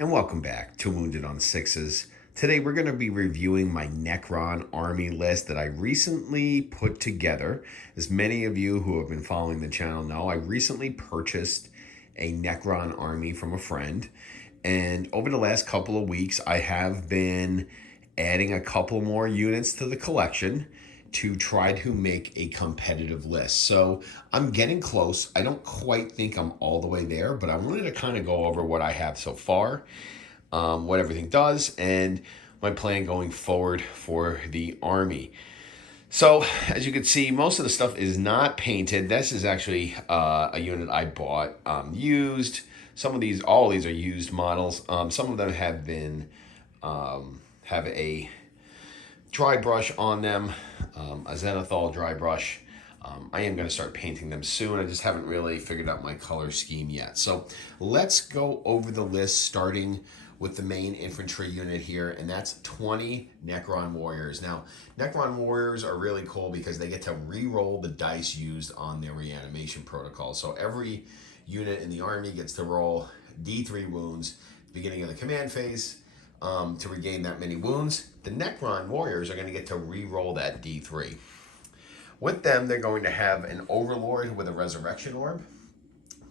And welcome back to Wounded on Sixes. Today we're going to be reviewing my Necron army list that I recently put together. As many of you who have been following the channel know, I recently purchased a Necron army from a friend. And over the last couple of weeks, I have been adding a couple more units to the collection to try to make a competitive list. So I'm getting close. I don't quite think I'm all the way there, but I wanted to kind of go over what I have so far, what everything does, and my plan going forward for the army. So as you can see, most of the stuff is not painted. This is actually a unit I bought used. Some of these, all of these are used models. Some of them have been, have a dry brush on them, a zenithal dry brush. I am going to start painting them soon. I just haven't really figured out my color scheme yet. So let's go over the list, starting with the main infantry unit here, and that's 20 Necron Warriors. Now, Necron Warriors are really cool because they get to re-roll the dice used on their reanimation protocol. So every unit in the army gets to roll D3 wounds at the beginning of the command phase, to regain that many wounds. The Necron Warriors are going to get to re-roll that D3. With them, they're going to have an Overlord with a Resurrection Orb.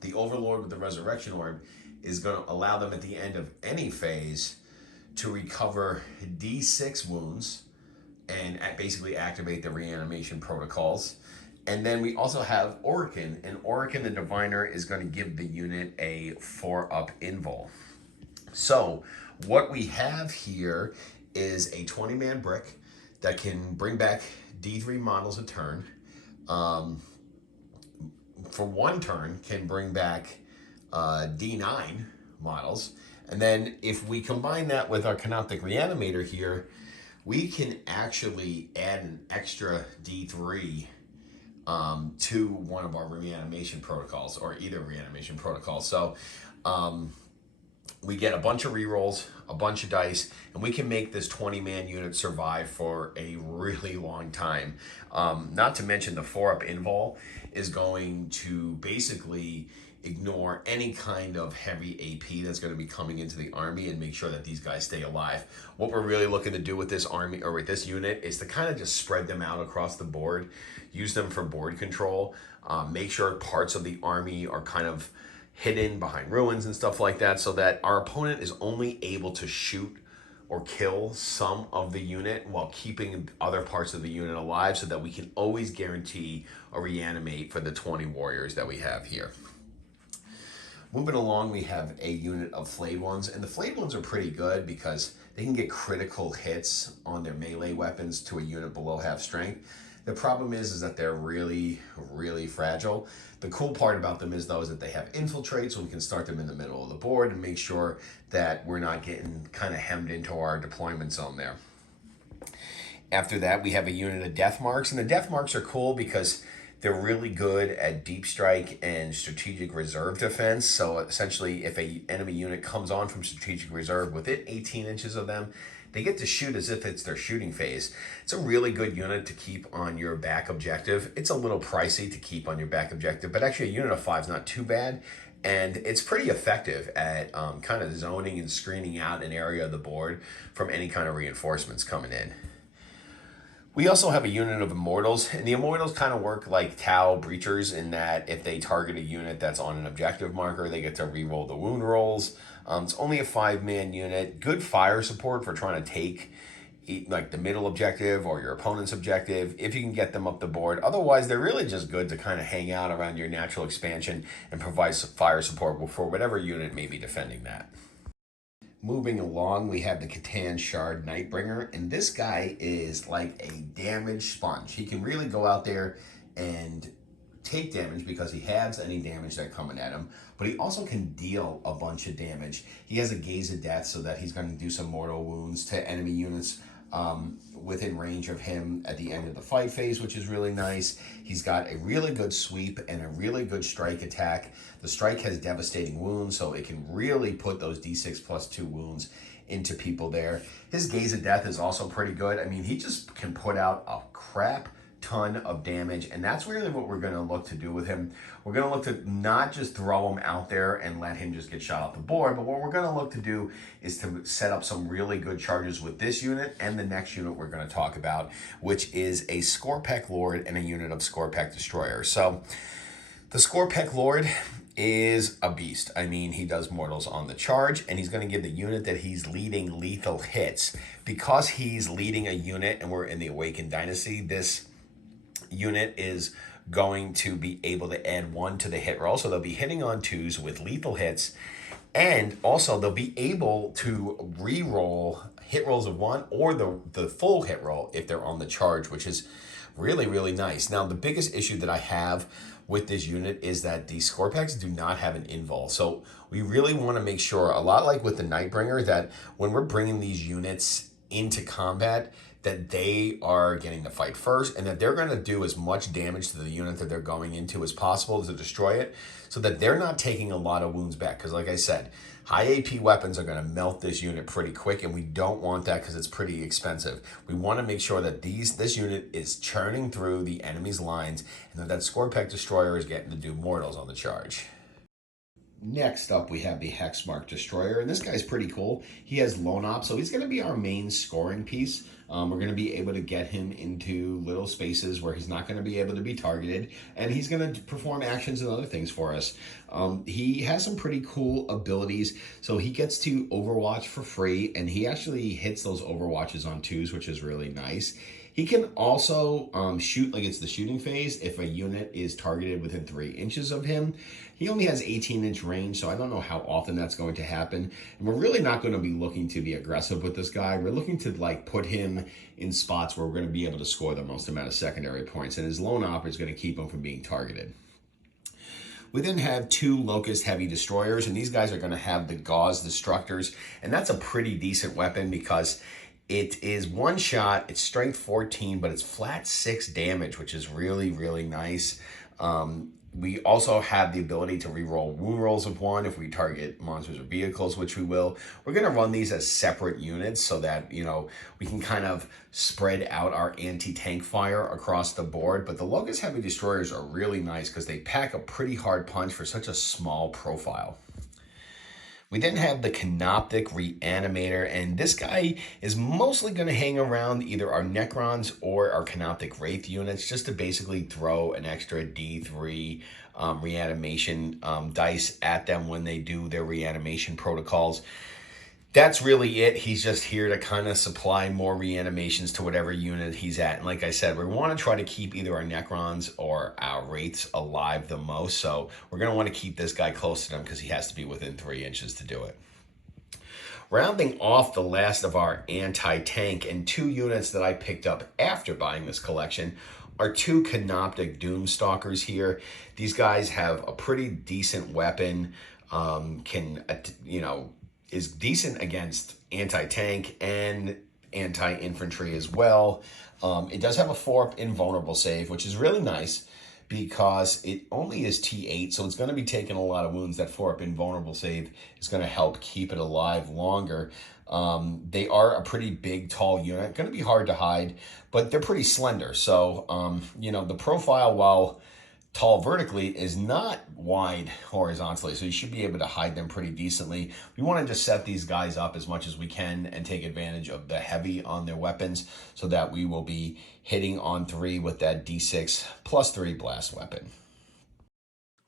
The Overlord with the Resurrection Orb is going to allow them at the end of any phase to recover D6 wounds and basically activate the reanimation protocols. And then we also have Orikan, and Orikan the Diviner is going to give the unit a 4-up invul. So what we have here is a 20-man brick that can bring back D3 models a turn. For one turn, can bring back D9 models. And then if we combine that with our Canoptek Reanimator here, we can actually add an extra D3 to one of our reanimation protocols, or either reanimation protocol. So we get a bunch of rerolls, a bunch of dice, and we can make this 20-man unit survive for a really long time. Not to mention the 4-up invul is going to basically ignore any kind of heavy AP that's going to be coming into the army and make sure that these guys stay alive. What we're really looking to do with this army, or with this unit, is to kind of just spread them out across the board, use them for board control, make sure parts of the army are kind of hidden behind ruins and stuff like that, so that our opponent is only able to shoot or kill some of the unit while keeping other parts of the unit alive, so that we can always guarantee a reanimate for the 20 warriors that we have here. Moving along, we have a unit of Flayed Ones, and the Flayed Ones are pretty good because they can get critical hits on their melee weapons to a unit below half strength. The problem is that they're really, really fragile. The cool part about them is, though, is that they have infiltrate, so we can start them in the middle of the board and make sure that we're not getting kind of hemmed into our deployment zone there. After that, we have a unit of Deathmarks, and the Deathmarks are cool because they're really good at deep strike and strategic reserve defense. So essentially, if a enemy unit comes on from strategic reserve within 18 inches of them, they get to shoot as if it's their shooting phase. It's a really good unit to keep on your back objective. It's a little pricey to keep on your back objective, but actually a unit of 5 is not too bad. And it's pretty effective at kind of zoning and screening out an area of the board from any kind of reinforcements coming in. We also have a unit of Immortals, and the Immortals kind of work like Tau Breachers in that if they target a unit that's on an objective marker, they get to reroll the wound rolls. It's only a 5-man unit. Good fire support for trying to take like the middle objective or your opponent's objective, if you can get them up the board. Otherwise, they're really just good to kind of hang out around your natural expansion and provide fire support for whatever unit may be defending that. Moving along, we have the Catan Shard Nightbringer, and this guy is like a damage sponge. He can really go out there and take damage because he halves any damage that's coming at him, but he also can deal a bunch of damage. He has a Gaze of Death, so that he's going to do some mortal wounds to enemy units within range of him at the end of the fight phase, which is really nice. He's got a really good sweep and a really good strike attack. The strike has devastating wounds, so it can really put those D6+2 wounds into people there. His Gaze of Death is also pretty good. I mean, he just can put out a crap ton of damage, and that's really what we're going to look to do with him. We're going to look to not just throw him out there and let him just get shot off the board, but what we're going to look to do is to set up some really good charges with this unit and the next unit we're going to talk about, which is a Skorpekh Lord and a unit of Skorpekh Destroyers. So the Skorpekh Lord is a beast. I mean, he does mortals on the charge, and he's going to give the unit that he's leading lethal hits. Because he's leading a unit and we're in the Awakened Dynasty, this unit is going to be able to add 1 to the hit roll. So they'll be hitting on 2s with lethal hits, and also they'll be able to re-roll hit rolls of 1 or the full hit roll if they're on the charge, which is really, really nice. Now, the biggest issue that I have with this unit is that the Skorpechs do not have an invul. So we really want to make sure, a lot like with the Nightbringer, that when we're bringing these units into combat, that they are getting to fight first, and that they're going to do as much damage to the unit that they're going into as possible to destroy it, so that they're not taking a lot of wounds back. Because like I said, high AP weapons are going to melt this unit pretty quick, and we don't want that because it's pretty expensive. We want to make sure that this unit is churning through the enemy's lines, and that Skorpekh Destroyer is getting to do mortals on the charge. Next up, we have the Hexmark Destroyer, and this guy's pretty cool. He has lone op, so he's going to be our main scoring piece. We're going to be able to get him into little spaces where he's not going to be able to be targeted, and he's going to perform actions and other things for us. He has some pretty cool abilities, so he gets to Overwatch for free, and he actually hits those Overwatches on 2s, which is really nice. He can also shoot, like it's the shooting phase, if a unit is targeted within 3 inches of him. He only has 18-inch range, so I don't know how often that's going to happen. And we're really not going to be looking to be aggressive with this guy. We're looking to like put him in spots where we're going to be able to score the most amount of secondary points, and his lone op is going to keep him from being targeted. We then have 2 Lokhust heavy destroyers, and these guys are going to have the Gauze Destructors, and that's a pretty decent weapon because it is 1 shot, it's strength 14, but it's flat 6 damage, which is really, really nice. We also have the ability to reroll wound rolls of 1 if we target monsters or vehicles, which we will. We're going to run these as separate units so that, you know, we can kind of spread out our anti-tank fire across the board. But the Lokhust heavy destroyers are really nice because they pack a pretty hard punch for such a small profile. We then have the Canoptek Reanimator, and this guy is mostly going to hang around either our Necrons or our Canoptek Wraith units just to basically throw an extra D3 reanimation dice at them when they do their reanimation protocols. That's really it. He's just here to kind of supply more reanimations to whatever unit he's at. And like I said, we want to try to keep either our Necrons or our Wraiths alive the most. So we're going to want to keep this guy close to them because he has to be within 3 inches to do it. Rounding off the last of our anti-tank, and 2 units that I picked up after buying this collection are 2 Canoptek Doomstalkers here. These guys have a pretty decent weapon, is decent against anti-tank and anti-infantry as well. It does have a 4-up invulnerable save, which is really nice because it only is T8, so it's going to be taking a lot of wounds. That 4-up invulnerable save is going to help keep it alive longer. They are a pretty big, tall unit. Going to be hard to hide, but they're pretty slender. So, the profile, while tall vertically, is not wide horizontally, so you should be able to hide them pretty decently. We want to just set these guys up as much as we can and take advantage of the heavy on their weapons so that we will be hitting on 3 with that D6 plus 3 blast weapon.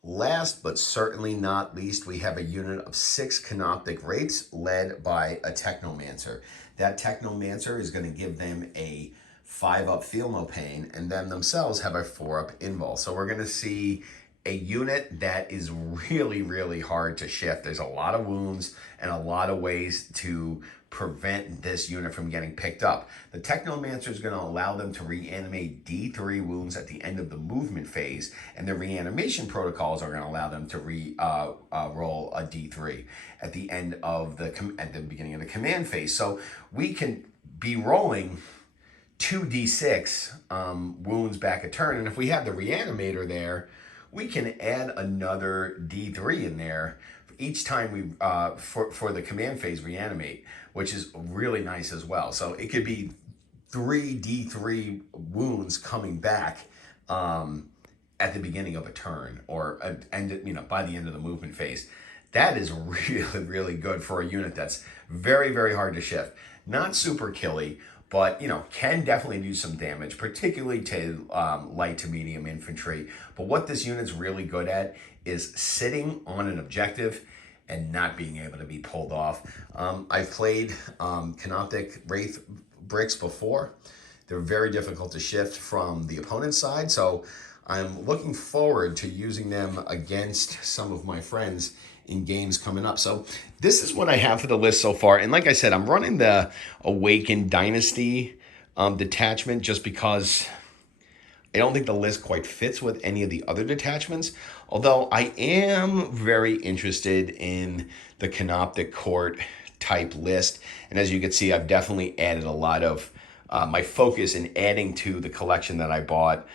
Last but certainly not least, we have a unit of 6 Canoptek Wraiths led by a Technomancer. That Technomancer is going to give them a 5-up Feel No Pain, and them themselves have a 4-up Invul. So we're going to see a unit that is really, really hard to shift. There's a lot of wounds and a lot of ways to prevent this unit from getting picked up. The Technomancer is going to allow them to reanimate D3 wounds at the end of the movement phase, and the reanimation protocols are going to allow them to roll a D3 at the end of at the beginning of the command phase. So we can be rolling 2d6 wounds back a turn, and if we have the Reanimator there, we can add another D3 in there each time we for the command phase reanimate, which is really nice as well. So it could be 3 D3 wounds coming back at the beginning of a turn, or by the end of the movement phase. That is really, really good for a unit that's very, very hard to shift. Not super killy, but can definitely do some damage, particularly to light to medium infantry. But what this unit's really good at is sitting on an objective and not being able to be pulled off. I've played Canoptek Wraith bricks before. They're very difficult to shift from the opponent's side, so I'm looking forward to using them against some of my friends in games coming up. So this is what I have for the list so far. And like I said, I'm running the Awakened Dynasty detachment just because I don't think the list quite fits with any of the other detachments. Although I am very interested in the Canoptek Court type list. And as you can see, I've definitely added a lot of my focus in adding to the collection that I bought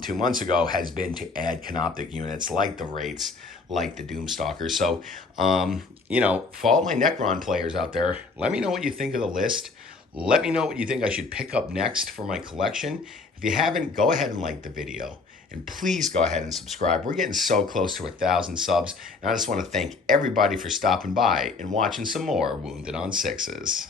2 months ago has been to add Canoptek units like the Wraiths, like the Doomstalker. So, for all my Necron players out there, let me know what you think of the list. Let me know what you think I should pick up next for my collection. If you haven't, go ahead and like the video. And please go ahead and subscribe. We're getting so close to 1,000 subs. And I just want to thank everybody for stopping by and watching some more Wounded on Sixes.